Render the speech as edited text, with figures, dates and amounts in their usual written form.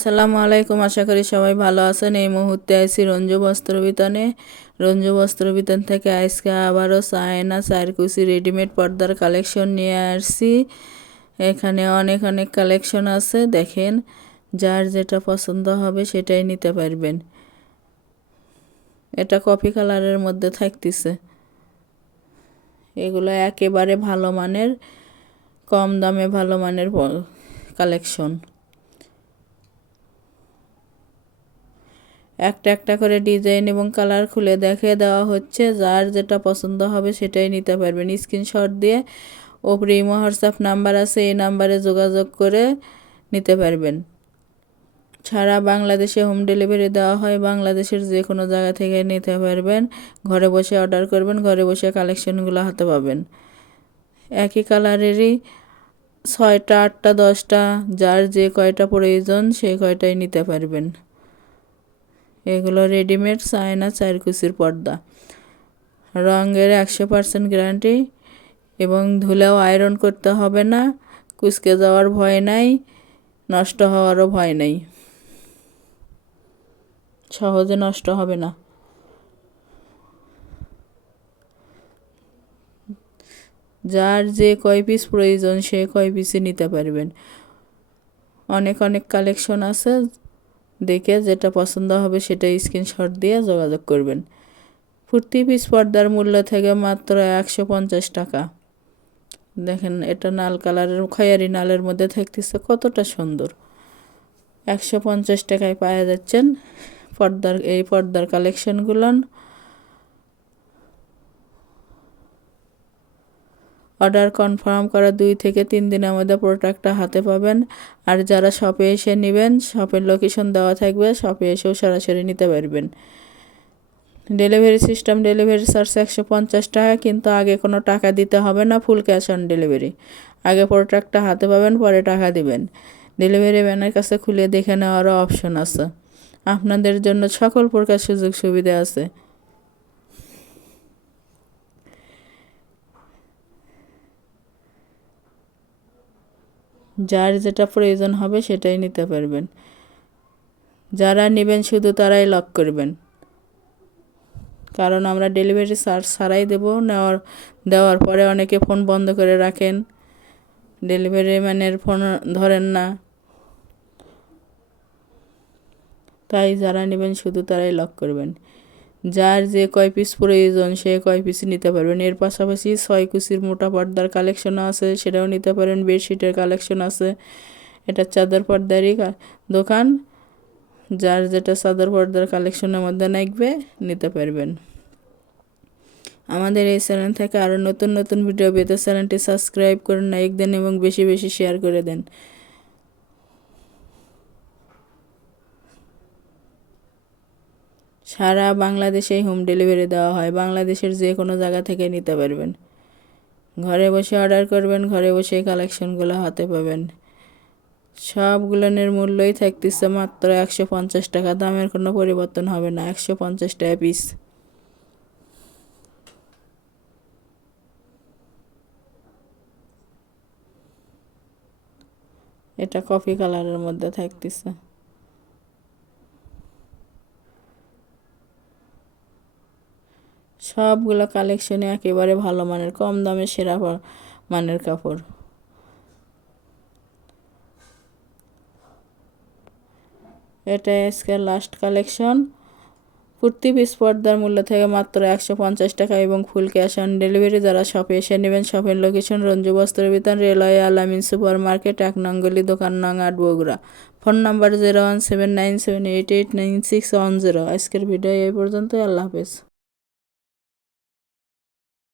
আসসালামু আলাইকুম, আশা করি সবাই ভালো আছেন। এই মুহূর্তে আইছি রঞ্জু বস্ত্রবিতানে। রঞ্জু বস্ত্রবিতান থেকে আজকে আবারও চায়না চারকুচি রেডিমেড পর্দার কালেকশন নিয়ে আসছি। এখানে অনেক অনেক কালেকশন আছে, দেখেন যার যেটা পছন্দ হবে সেটাই নিতে পারবেন। এটা কফি কালারের মধ্যে থাকতেছে। এগুলো একেবারে ভালো মানের, কম দামে ভালো মানের কালেকশন। একটা একটা করে ডিজাইন এবং কালার খুলে দেখে দেওয়া হচ্ছে, যার যেটা পছন্দ হবে সেটাই নিতে পারবেন। স্ক্রিনশট দিয়ে ওপরে ইমো হোয়াটসঅ্যাপ নাম্বার আছে, এই নাম্বারে যোগাযোগ করে নিতে পারবেন। সারা বাংলাদেশে হোম ডেলিভারি দেওয়া হয়, বাংলাদেশের যে কোনো জায়গা থেকে নিতে পারবেন। ঘরে বসে অর্ডার করবেন, ঘরে বসে কালেকশনগুলো হাতে পাবেন। একই কালারেরই 6টা 8টা 10টা, যার যে কয়টা প্রয়োজন সেই কয়টাই নিতে পারবেন। এগুলো রেডিমেড চায়না চারকুচির পর্দা, রঙের 100% গ্যারান্টি এবং ধুলেও আয়রন করতে হবে না, কুচকে যাওয়ার ভয় নাই, নষ্ট হওয়ারও ভয় নাই, সহজে নষ্ট হবে না। যার যে কয় পিস প্রয়োজন সে কয় পিসই নিতে পারবেন। অনেক অনেক কালেকশন আছে, দেখে যেটা পছন্দ হবে সেটাই স্ক্রিনশট দিয়ে যোগাযোগ করবেন। প্রতি পিস পর্দার মূল্য থেকে মাত্র 150 টাকা। দেখেন এটা নাল কালারের, খয়েরি নালের মধ্যে থাকতেছে, কতটা সুন্দর। 150 টাকায় পাওয়া যাচ্ছেন এই পর্দার কালেকশনগুলো। অর্ডার কনফার্ম করা 2 থেকে 3 দিনের মধ্যে প্রোডাক্টটা হাতে পাবেন। আর যারা শপে এসে নেবেন, শপের লোকেশন দেওয়া থাকবে, শপে এসেও সরাসরি নিতে পারবেন। ডেলিভারি সিস্টেম, ডেলিভারি চার্জ 150 টাকা, কিন্তু আগে কোনো টাকা দিতে হবে না, ফুল ক্যাশ অন ডেলিভারি। আগে প্রোডাক্টটা হাতে পাবেন, পরে টাকা দিবেন। ডেলিভারি ম্যানের কাছে খুলে দেখে নেওয়ারও অপশন আছে। আপনাদের জন্য সকল প্রকার সুযোগ সুবিধা আছে। যার যেটা প্রয়োজন হবে সেটাই নিতে পারবেন। যারা নেবেন শুধু তারাই লক করবেন, কারণ আমরা ডেলিভারি চার্জ ছাড়াই দেওয়ার পরে অনেকে ফোন বন্ধ করে রাখেন, ডেলিভারি ম্যানের ফোন ধরেন না। তাই যারা নেবেন শুধু তারাই লক করবেন। যার যে কয় পিস প্রয়োজন সে কয় পিস নিতে পারবেন। এর পাশাপাশি 6 কুচির মোটা পর্দার কালেকশনও আছে, সেটাও নিতে পারেন। বেডশিটের কালেকশন আছে। এটা চাদর পর্দারই দোকান, যার যেটা চাদর পর্দার কালেকশনের মধ্যে লাগবে নিতে পারবেন। আমাদের এই চ্যানেল থেকে আরও নতুন নতুন ভিডিও পেতে চ্যানেলটি সাবস্ক্রাইব করে লাইক দেন এবং বেশি বেশি শেয়ার করে দেন। সারা বাংলাদেশেই হোম ডেলিভারি দেওয়া হয়, বাংলাদেশের যে কোনো জায়গা থেকে নিতে পারবেন। ঘরে বসে অর্ডার করবেন, ঘরে বসে কালেকশনগুলো হাতে পাবেন। সবগুলোর মূল্যই থাকতেছে মাত্র 150 টাকা, দামের কোনো পরিবর্তন হবে না, 150 টাকা পিস। এটা কফি কালারের মধ্যে থাকতেছে। সবগুলো কালেকশনে একেবারে ভালো মানের, কম দামে সেরা মানের কাপড়। এটা আজকের লাস্ট কালেকশন। প্রতি পিস পর্দার মূল্য থেকে মাত্র 150 টাকা এবং ফুল ক্যাশ অন ডেলিভারি। যারা শপে এসে নেবেন, শপের লোকেশন রঞ্জু বস্ত্রবিতান, রেলওয়ে আলামিন সুপার মার্কেট, 1 নং গলি, দোকান নং 8, বগুড়া। Phone number 01797889610। আজকের ভিডিও এই পর্যন্তই। আল্লাহ হাফেজ।